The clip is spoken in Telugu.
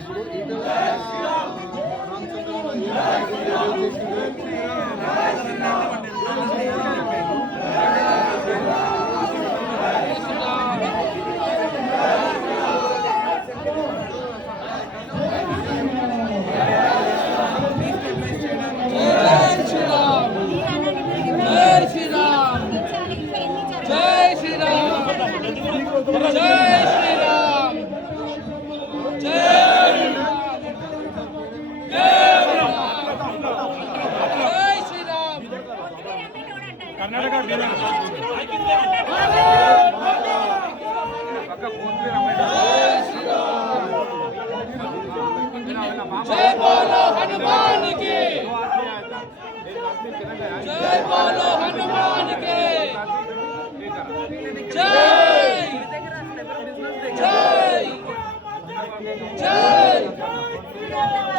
ఇప్పుడు ఈటల రామచంద్రరావు ఏం जय बोलो हनुमान की, जय बोलो हनुमान की, जय जय जय